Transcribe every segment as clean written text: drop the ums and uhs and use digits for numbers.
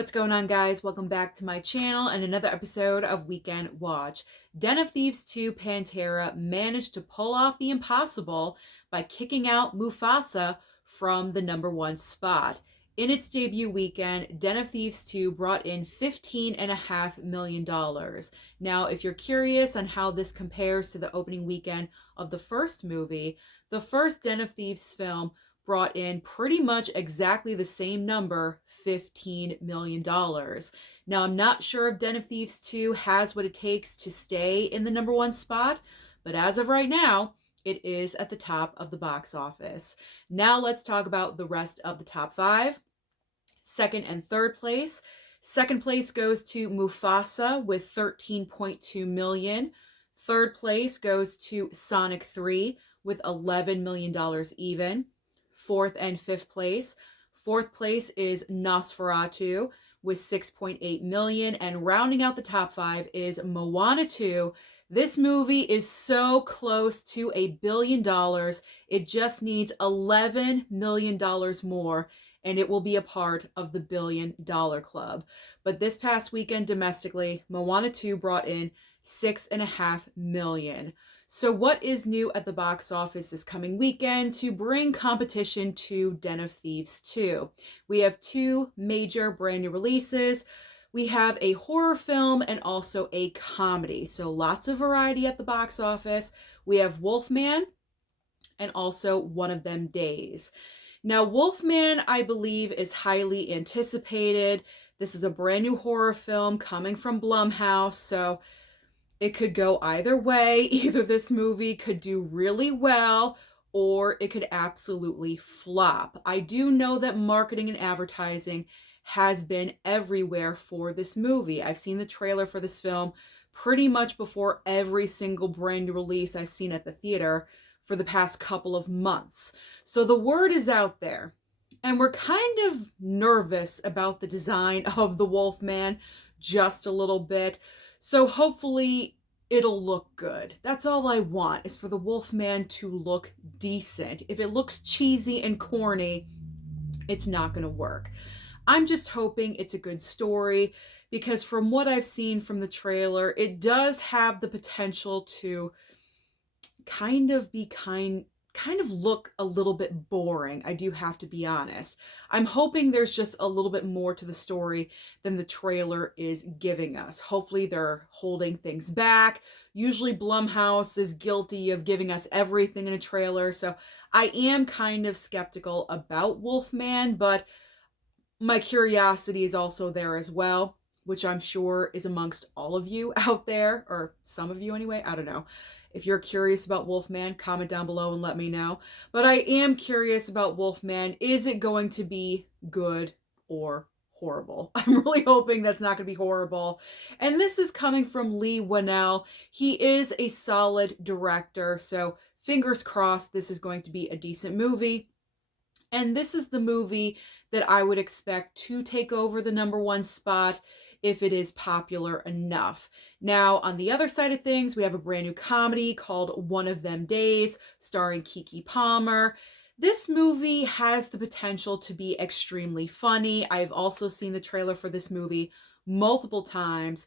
What's going on, guys? Welcome back to my channel and another episode of Weekend Watch. Den of Thieves 2 Pantera managed to pull off the impossible by kicking out Mufasa from the #1 spot. In its debut weekend, Den of Thieves 2 brought in $15.5 million. Now, if you're curious on how this compares to the opening weekend of the first movie, the first Den of Thieves film brought in pretty much exactly the same number, $15 million. Now, I'm not sure if Den of Thieves 2 has what it takes to stay in the #1 spot, but as of right now, it is at the top of the box office. Now let's talk about the rest of the top five. Second and third place. Second place goes to Mufasa with $13.2 million. Third place goes to Sonic 3 with $11 million even. Fourth and fifth place. Fourth place is Nosferatu with $6.8 million. And rounding out the top five is Moana 2. This movie is so close to $1 billion. It just needs $11 million more, and it will be a part of the $1 billion club. But this past weekend domestically, Moana 2 brought in $6.5 million. So what is new at the box office this coming weekend to bring competition to Den of Thieves 2? We have two major brand new releases. We have a horror film and also a comedy. So lots of variety at the box office. We have Wolfman and also One of Them Days. Now, Wolfman, I believe, is highly anticipated. This is a brand new horror film coming from Blumhouse, so it could go either way. Either this movie could do really well or it could absolutely flop. I do know that marketing and advertising has been everywhere for this movie. I've seen the trailer for this film pretty much before every single brand new release I've seen at the theater for the past couple of months. So the word is out there. And we're kind of nervous about the design of the Wolfman just a little bit. So hopefully it'll look good. That's all I want, is for the Wolfman to look decent. If it looks cheesy and corny, it's not going to work. I'm just hoping it's a good story, because from what I've seen from the trailer, it does have the potential to kind of look a little bit boring. I do have to be honest. I'm hoping there's just a little bit more to the story than the trailer is giving us. Hopefully they're holding things back. Usually Blumhouse is guilty of giving us everything in a trailer, so I am kind of skeptical about Wolfman, but my curiosity is also there as well, which I'm sure is amongst all of you out there, or some of you anyway. I don't know. If you're curious about Wolfman, comment down below and let me know. But I am curious about Wolfman. Is it going to be good or horrible? I'm really hoping that's not going to be horrible. And this is coming from Leigh Whannell. He is a solid director, so fingers crossed this is going to be a decent movie. And this is the movie that I would expect to take over the #1 spot if it is popular enough. Now, on the other side of things, we have a brand new comedy called One of Them Days, starring Keke Palmer. This movie has the potential to be extremely funny. I've also seen the trailer for this movie multiple times.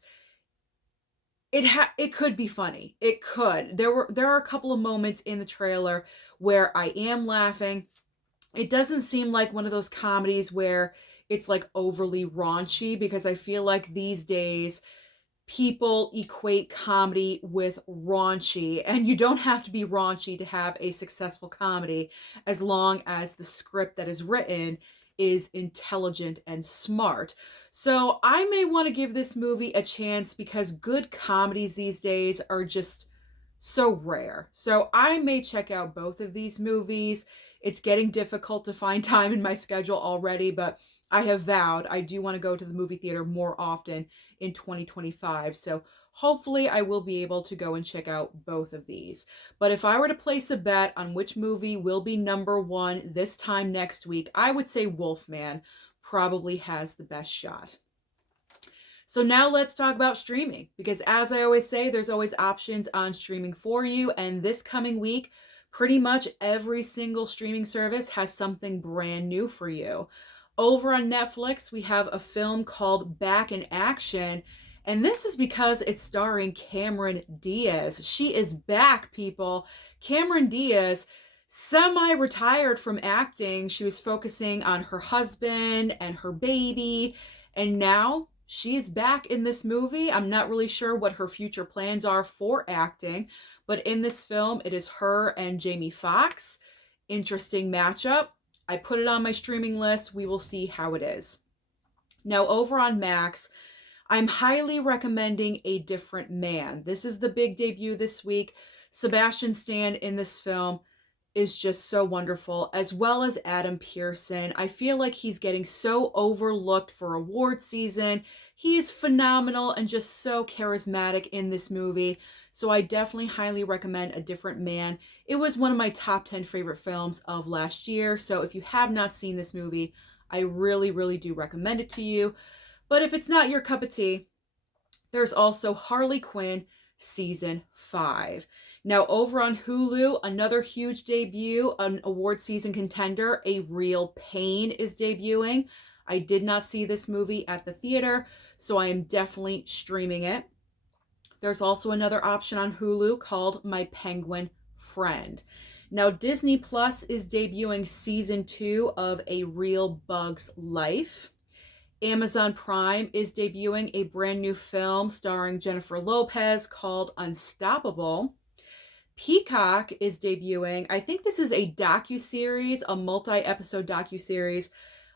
It could be funny. It could. There are a couple of moments in the trailer where I am laughing. It doesn't seem like one of those comedies where it's like overly raunchy, because I feel like these days people equate comedy with raunchy, and you don't have to be raunchy to have a successful comedy as long as the script that is written is intelligent and smart. So I may want to give this movie a chance, because good comedies these days are just so rare. So I may check out both of these movies. It's getting difficult to find time in my schedule already, but I have vowed I do want to go to the movie theater more often in 2025. So hopefully I will be able to go and check out both of these. But if I were to place a bet on which movie will be #1 this time next week, I would say Wolfman probably has the best shot. So now let's talk about streaming, because as I always say, there's always options on streaming for you. And this coming week, pretty much every single streaming service has something brand new for you. Over on Netflix, we have a film called Back in Action, and this is because it's starring Cameron Diaz. She is back, people. Cameron Diaz, semi-retired from acting. She was focusing on her husband and her baby, and now she is back in this movie. I'm not really sure what her future plans are for acting, but in this film, it is her and Jamie Foxx. Interesting matchup. I put it on my streaming list. We will see how it is. Now, over on Max, I'm highly recommending A Different Man. This is the big debut this week. Sebastian Stan in this film is just so wonderful, as well as Adam Pearson. I feel like he's getting so overlooked for award season. He is phenomenal and just so charismatic in this movie. So I definitely highly recommend A Different Man. It was one of my top 10 favorite films of last year. So if you have not seen this movie, I really, really do recommend it to you. But if it's not your cup of tea, there's also Harley Quinn Season 5. Now, over on Hulu, another huge debut, an award season contender, A Real Pain, is debuting. I did not see this movie at the theater, so I am definitely streaming it. There's also another option on Hulu called My Penguin Friend. Now, Disney Plus is debuting Season 2 of A Real Bug's Life. Amazon Prime is debuting a brand new film starring Jennifer Lopez called Unstoppable. Peacock is debuting, I think this is a docuseries, a multi-episode docuseries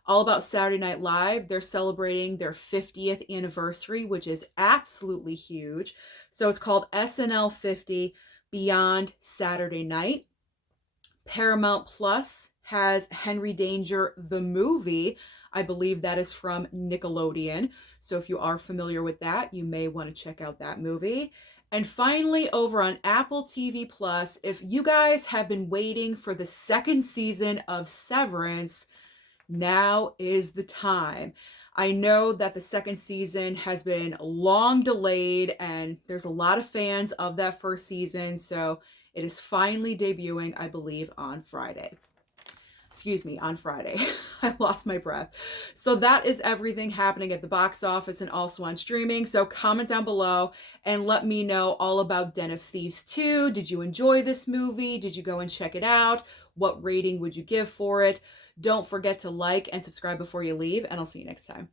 all about Saturday Night Live. They're celebrating their 50th anniversary, which is absolutely huge. So it's called SNL 50 Beyond Saturday Night. Paramount Plus has Henry Danger, the movie. I believe that is from Nickelodeon. So if you are familiar with that, you may want to check out that movie. And finally, over on Apple TV Plus, if you guys have been waiting for the second season of Severance, now is the time. I know that the second season has been long delayed and there's a lot of fans of that first season. So it is finally debuting, I believe, on Friday. Excuse me, on Friday. I lost my breath. So that is everything happening at the box office and also on streaming. So comment down below and let me know all about Den of Thieves 2. Did you enjoy this movie? Did you go and check it out? What rating would you give for it? Don't forget to like and subscribe before you leave, and I'll see you next time.